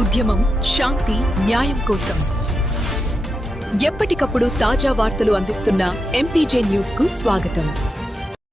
ఉద్యమం శాంతి న్యాయం కోసం ఎప్పటికప్పుడు తాజా వార్తలు అందిస్తున్న ఎంపీజే న్యూస్ కు స్వాగతం.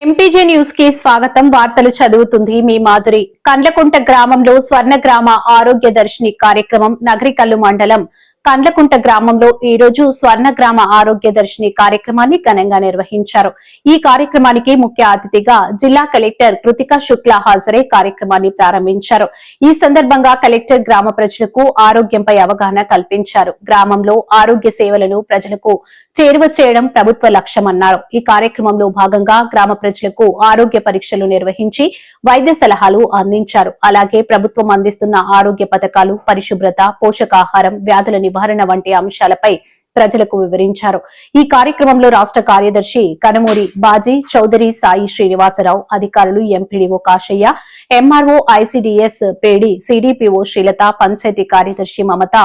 ఎంపీజే న్యూస్ కి స్వాగతం. వార్తలు చదువుతుంది మీ మాధురి. కండ్లకుంట గ్రామంలో స్వర్ణ గ్రామ ఆరోగ్య దర్శిని కార్యక్రమం నగరికల్లు మండలం కండ్లకుంట గ్రామంలో ఈ రోజు స్వర్ణ గ్రామ ఆరోగ్య దర్శిని కార్యక్రమాన్ని ఘనంగా నిర్వహించారు. ఈ కార్యక్రమానికి ముఖ్య అతిథిగా జిల్లా కలెక్టర్ కృతికా శుక్లా హాజరై కార్యక్రమాన్ని ప్రారంభించారు. ఈ సందర్భంగా కలెక్టర్ గ్రామ ప్రజలకు ఆరోగ్యంపై అవగాహన కల్పించారు. గ్రామంలో ఆరోగ్య సేవలను ప్రజలకు చేరువ చేయడం ప్రభుత్వ లక్ష్యమన్నారు. ఈ కార్యక్రమంలో భాగంగా గ్రామ ప్రజలకు ఆరోగ్య పరీక్షలు నిర్వహించి వైద్య సలహాలు అందించారు. అలాగే ప్రభుత్వం అందిస్తున్న ఆరోగ్య పథకాలు, పరిశుభ్రత, పోషకాహారం, వ్యాధుల నివారణ వంటి అంశాలపై ప్రజలకు వివరించారు. ఈ కార్యక్రమంలో రాష్ట్ర కార్యదర్శి కనమూరి బాజీ, చౌదరి సాయి శ్రీనివాసరావు, అధికారులు ఎంపీడీఓ కాశయ్య, ఎంఆర్ఓ, ఐసీడీఎస్ పేడి, సిడిపిఓ శ్రీలత, పంచాయతీ కార్యదర్శి మమత,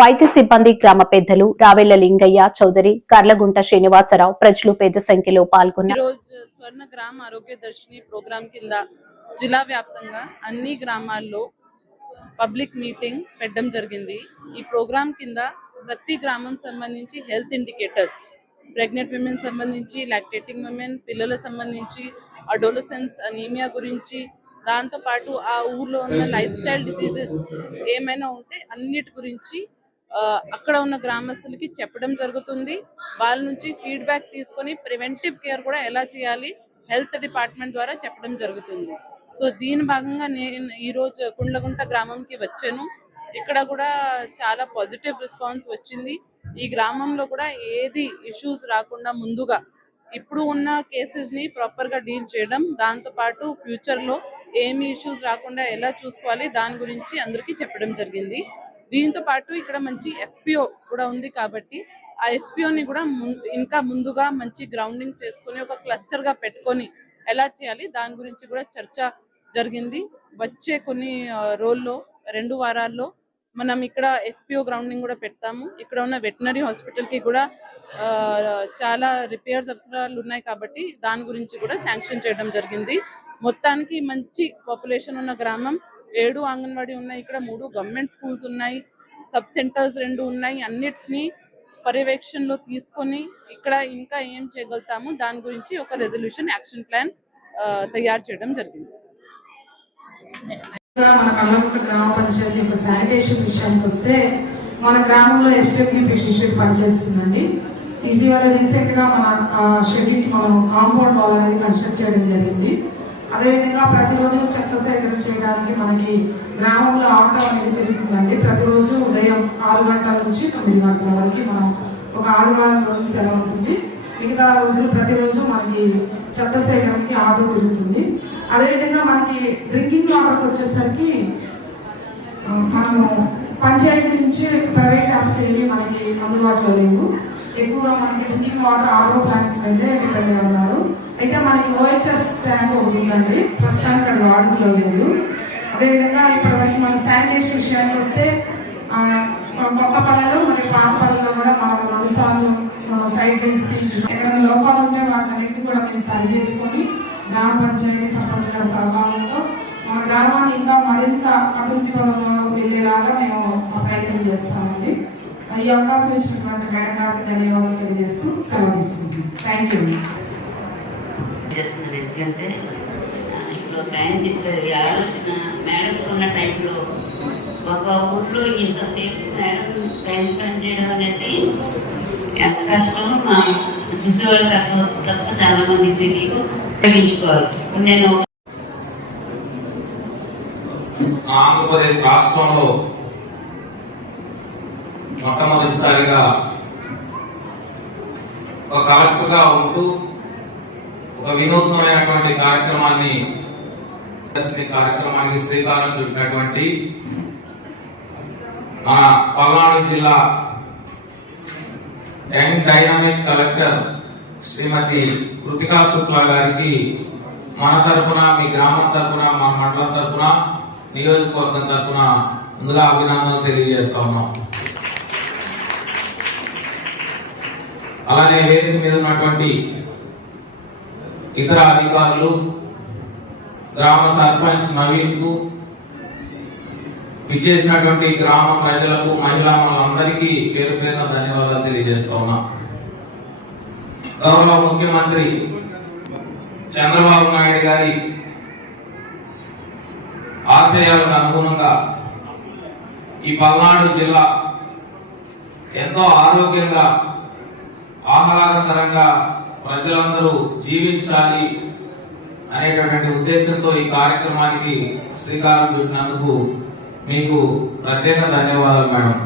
వైద్య సిబ్బంది, గ్రామ పెద్దలు రావెల్ల లింగయ్య చౌదరి, కర్లగుంట శ్రీనివాసరావు, ప్రజలు పెద్ద సంఖ్యలో పాల్గొన్నారు. స్వర్ణ గ్రామ ఆరోగ్య దర్శిని ప్రోగ్రాం కింద జిల్లా వ్యాప్తంగా అన్ని గ్రామాల్లో పబ్లిక్ మీటింగ్ పెట్టడం జరిగింది. ఈ ప్రోగ్రాం కింద ప్రతి గ్రామం సంబంధించి హెల్త్ ఇండికేటర్స్, ప్రెగ్నెంట్ విమెన్ సంబంధించి, లాక్టేటింగ్ విమెన్, పిల్లల సంబంధించి, అడోలసెన్స్, అనీమియా గురించి, దాంతోపాటు ఆ ఊర్లో ఉన్న లైఫ్ స్టైల్ డిసీజెస్ ఏమైనా ఉంటే అన్నిటి గురించి అక్కడ ఉన్న గ్రామస్తులకి చెప్పడం జరుగుతుంది. వాళ్ళ నుంచి ఫీడ్బ్యాక్ తీసుకొని ప్రివెంటివ్ కేర్ కూడా ఎలా చేయాలి హెల్త్ డిపార్ట్మెంట్ ద్వారా చెప్పడం జరుగుతుంది. సో దీని భాగంగా నేను ఈరోజు కుండ్లగుంట గ్రామంకి వచ్చాను. ఇక్కడ కూడా చాలా పాజిటివ్ రెస్పాన్స్ వచ్చింది. ఈ గ్రామంలో కూడా ఏది ఇష్యూస్ రాకుండా ముందుగా ఇప్పుడు ఉన్న కేసెస్ని ప్రాపర్గా డీల్ చేయడం, దాంతోపాటు ఫ్యూచర్లో ఏమి ఇష్యూస్ రాకుండా ఎలా చూసుకోవాలి దాని గురించి అందరికీ చెప్పడం జరిగింది. దీంతో పాటు ఇక్కడ మంచి ఎఫ్పిఓ కూడా ఉంది కాబట్టి ఆ ఎఫ్పిఓని కూడా ఇంకా ముందుగా మంచి గ్రౌండింగ్ చేసుకొని ఒక క్లస్టర్గా పెట్టుకొని ఎలా చేయాలి దాని గురించి కూడా చర్చ జరిగింది. వచ్చే కొన్ని రోజుల్లో 2 వారాల్లో మనం ఇక్కడ ఎఫ్పిఓ గ్రౌండింగ్ కూడా పెడతాము. ఇక్కడ ఉన్న వెటనరీ హాస్పిటల్కి కూడా చాలా రిపేర్స్ అవసరాలు ఉన్నాయి కాబట్టి దాని గురించి కూడా శాంక్షన్ చేయడం జరిగింది. మొత్తానికి మంచి పాపులేషన్ ఉన్న గ్రామం. 7 అంగన్వాడీ ఉన్నాయి, ఇక్కడ 3 గవర్నమెంట్ స్కూల్స్ ఉన్నాయి, సబ్ సెంటర్స్ 2 ఉన్నాయి. అన్నిటినీ పర్యవేక్షణలో తీసుకొని ఇక్కడ ఇంకా ఏం చేయగలుగుతాము దాని గురించి ఒక రెజల్యూషన్ యాక్షన్ ప్లాన్ తయారు చేయడం జరిగింది. మన కళ్ళకుంట గ్రామ పంచాయతీ యొక్క శానిటేషన్ విషయానికి వస్తే మన గ్రామంలో ఎస్టబ్లిష్ షెడ్ పనిచేస్తుందండి. ఇటీవల రీసెంట్ గా మన షెడ్ మనం కాంపౌండ్ వాల్ అనేది కన్స్ట్రక్ట్ చేయడం జరిగింది. అదేవిధంగా ప్రతిరోజు చెత్త సేకరణ చేయడానికి మనకి గ్రామంలో ఆటో అనేది తిరుగుతుందండి. ప్రతిరోజు ఉదయం 6 గంటల నుంచి 9 గంటల వరకు మనం ఒక ఆదివారం రోజు సెలవు ఉంటుంది. మిగతా రోజులు ప్రతిరోజు మనకి చెత్త సేకరణకి ఆటో తిరుగుతుంది. అదేవిధంగా మనకి డ్రింకింగ్ వాటర్కి వచ్చేసరికి మనము పంచాయతీ నుంచి ప్రైవేట్ ట్యాప్స్ ఏవి మనకి అందుబాటులో లేవు. ఎక్కువగా మనకి డ్రింకింగ్ వాటర్ ఆరో ప్లాంట్స్ అయితే డిపెండ్ అయి ఉన్నారు. అయితే మనకి ఓహెచ్ఎస్ ట్యాంక్ ఒకటి ఉందండి, ప్రస్తుతానికి అది వాడుకలో లేదు. అదేవిధంగా ఇప్పటివరకు మన శానిటేషన్ విషయానికి వస్తే కొత్త పల్లెలు మరియు పాత పల్లెల్లో కూడా మనం 2 సార్లు సైడ్ లైన్స్ తీయించడం, ఎక్కడైనా లోపాలు ఉంటే వాటిని కూడా మేము సరి చేసుకొని గ్రామ పంచాయతీ సర్పంచ్ గారి సలహాలతో మన గ్రామాన్ని ఇంకా మరింత అభివృద్ధి పదంలో వెళ్ళేలాగా మేము ప్రయత్నం చేస్తామండి. ఈ అవకాశం ఇచ్చినటువంటి మేడం గారికి ధన్యవాదాలు తెలియజేస్తూ సెలవు తీసుకుంటాం. Thank you. ఎందుకంటే ఇప్పుడు మేడం చెప్పారు ఆలోచన మేడం ఉన్న టైంలో ఒక ఊళ్ళో ఇంతసేపు మేడం టైం స్పెండ్ చేయడం అనేది ఎంత కష్టం మా చూసేవాళ్ళు తప్ప చాలా మంది తెలియదు, ఉపయోగించుకోవాలి. నేను ఆంధ్రప్రదేశ్ రాష్ట్రంలో మొట్టమొదటిసారిగా ఒక కలెక్టర్గా ఉంటూ ఒక వినూత్నమైనటువంటి కార్యక్రమానికి శ్రీకారం చుట్టినటువంటి మన పల్నాడు జిల్లా యంగ్ డైనమిక్ కలెక్టర్ శ్రీమతి కృతికా శుక్లా గారికి మన తరపున, మీ గ్రామం తరపున, మా మండలం తరపున, నియోజకవర్గం తరపున ముందుగా అభినందనలు తెలియజేస్తా ఉన్నాం. అలానే వేదిక మీద ఉన్నటువంటి ఇతర అధికారులు, గ్రామ సర్పంచ్ నవీన్ కు, విచ్చేసినటువంటి గ్రామ ప్రజలకు, మహిళా మనందరికీ పేరు పేరున ధన్యవాదాలు తెలియజేస్తా ఉన్నా. గౌరవ ముఖ్యమంత్రి చంద్రబాబు నాయుడు గారి ఆశయాలకు అనుగుణంగా ఈ పల్నాడు జిల్లా ఎంతో ఆరోగ్యంగా, ఆహ్లాదకరంగా ప్రజలందరూ జీవించాలి అనేటటువంటి ఉద్దేశంతో ఈ కార్యక్రమానికి శ్రీకారం చుట్టినందుకు మీకు ప్రత్యేక ధన్యవాదాలు మేడం.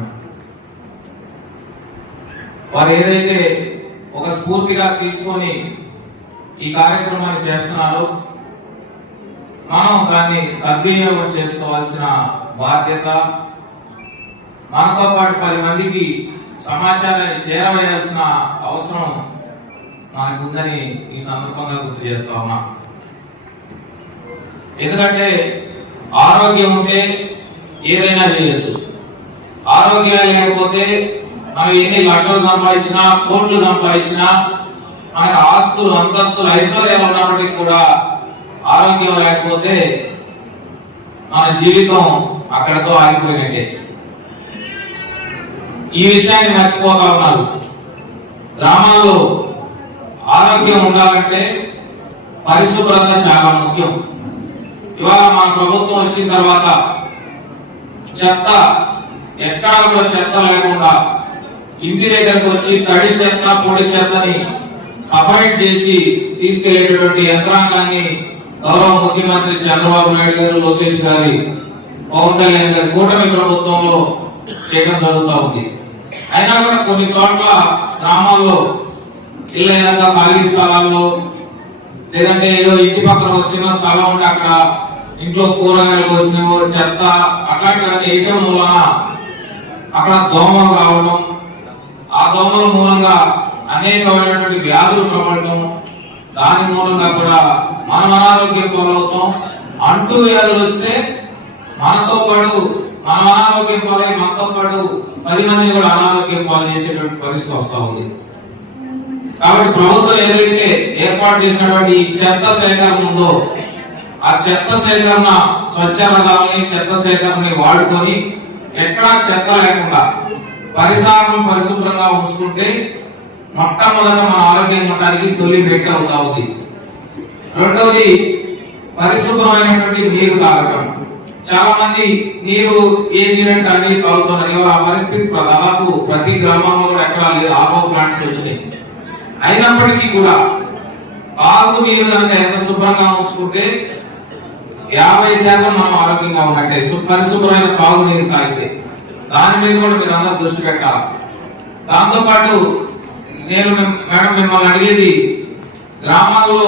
వారు ఏదైతే ఒక స్ఫూర్తిగా తీసుకొని ఈ కార్యక్రమాన్ని చేస్తున్నారో మనం దాన్ని సద్వినియోగం చేసుకోవాల్సిన బాధ్యత, మనతో పాటు 10 మందికి సమాచారాన్ని చేరవేయాల్సిన అవసరం మనకుందని ఈ సందర్భంగా గుర్తు చేస్తా ఉన్నా. ఎందుకంటే ఆరోగ్యం ఉంటే ఏదైనా చేయొచ్చు. ఆరోగ్యం లేకపోతే మనం ఎన్ని లక్షలు సంపాదించినా, కోట్లు సంపాదించినా, మనకు ఆస్తులు, అంతస్తులు, ఐశ్వర్యాలు ఉన్నప్పటికీ కూడా ఆరోగ్యం లేకపోతే మన జీవితం అక్కడతో ఆగిపోయినట్టే. ఈ విషయాన్ని మర్చిపోతా ఉన్నారు. గ్రామాల్లో ఆరోగ్యం ఉండాలంటే పరిశుభ్రత చాలా ముఖ్యం. ఇవాళ మన ప్రభుత్వం వచ్చిన తర్వాత చెత్త ఎక్కడా కూడా చెత్త లేకుండా ఇంటి దగ్గరకు వచ్చి తడి చెత్త, పొడి చెత్తని సపరేట్ చేసి తీసుకెళ్లేటటువంటి యంత్రాంగాన్ని గౌరవ ముఖ్యమంత్రి చంద్రబాబు నాయుడు గారు, లోకేష్ గారి, పవన్ కళ్యాణ్ గారి కూటమి ప్రభుత్వంలో చేయడం జరుగుతూ ఉంది. అయినా కూడా కొన్ని చోట్ల గ్రామాల్లో ఇళ్ళైనాక ఖాళీ స్థలాల్లో, లేదంటే ఏదో ఇంటి పక్కన వచ్చిన స్థలం ఉంటే అక్కడ ఇంట్లో కూరగాయలు కోసినవో, చెత్త అట్లాంటివన్నీ వేయటం మూలన అక్కడ దోమలు రావడం, ఆ దోమల మూలంగా అనేకమైనటువంటి వ్యాధులు ప్రబడటం, దాని మూలంగా కూడా మనం అనారోగ్యం పాలవుతాం. అంటూ వ్యాధులు వస్తే మనతో పాటు మనం అనారోగ్యం పాలై మనతో పాటు 10 మందిని కూడా అనారోగ్యం పాలు చేసేటువంటి పరిస్థితి వస్తూ ఉంది. కాబట్టి ప్రభుత్వం ఏదైతే ఏర్పాటు చేసినటువంటి చెత్త సేకరణ ఉందో ఆ చెత్త సేకరణ స్వచ్ఛరథాలని, చెత్త సేకరణని వాడుకొని ఎక్కడా చెత్త లేకుండా పరిసరం పరిశుభ్రంగా ఉంచుకుంటే మొట్టమొదట మన ఆరోగ్యం ఉండడానికి తొలి మెట్టు అవుతా ఉంది. రెండవది పరిశుభ్రమైనటువంటి నీరు తాగటం. చాలా మంది నీరు ఏ నీరంటే అన్ని తాగుతున్నారు. ఆ పరిస్థితి దాదాపు ప్రతి గ్రామంలో కూడా ఎక్కడా లేదు. ఆర్ఓ ప్లాంట్స్ వచ్చినాయి. అయినప్పటికీ కూడా తాగు నీరు కనుక ఎంత శుభ్రంగా ఉంచుకుంటే 50% మనం ఆరోగ్యంగా ఉన్నట్టే. పరిశుభ్రమైన తాగు నీరు తాగితే దాని మీద కూడా మీరు అందరూ దృష్టి పెట్టాలి. దాంతో పాటు నేను మేడం మిమ్మల్ని అడిగేది, గ్రామాల్లో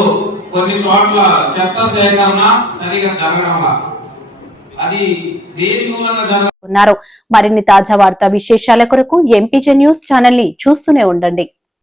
కొన్ని చోట్ల చెత్త సేకరణ సరిగా జరగడం, అది దేని మూలంగా జరగ మరిన్ని తాజా వార్తా విశేషాల కొరకు ఎంపీజే న్యూస్ ఛానల్ ని చూస్తూనే ఉండండి.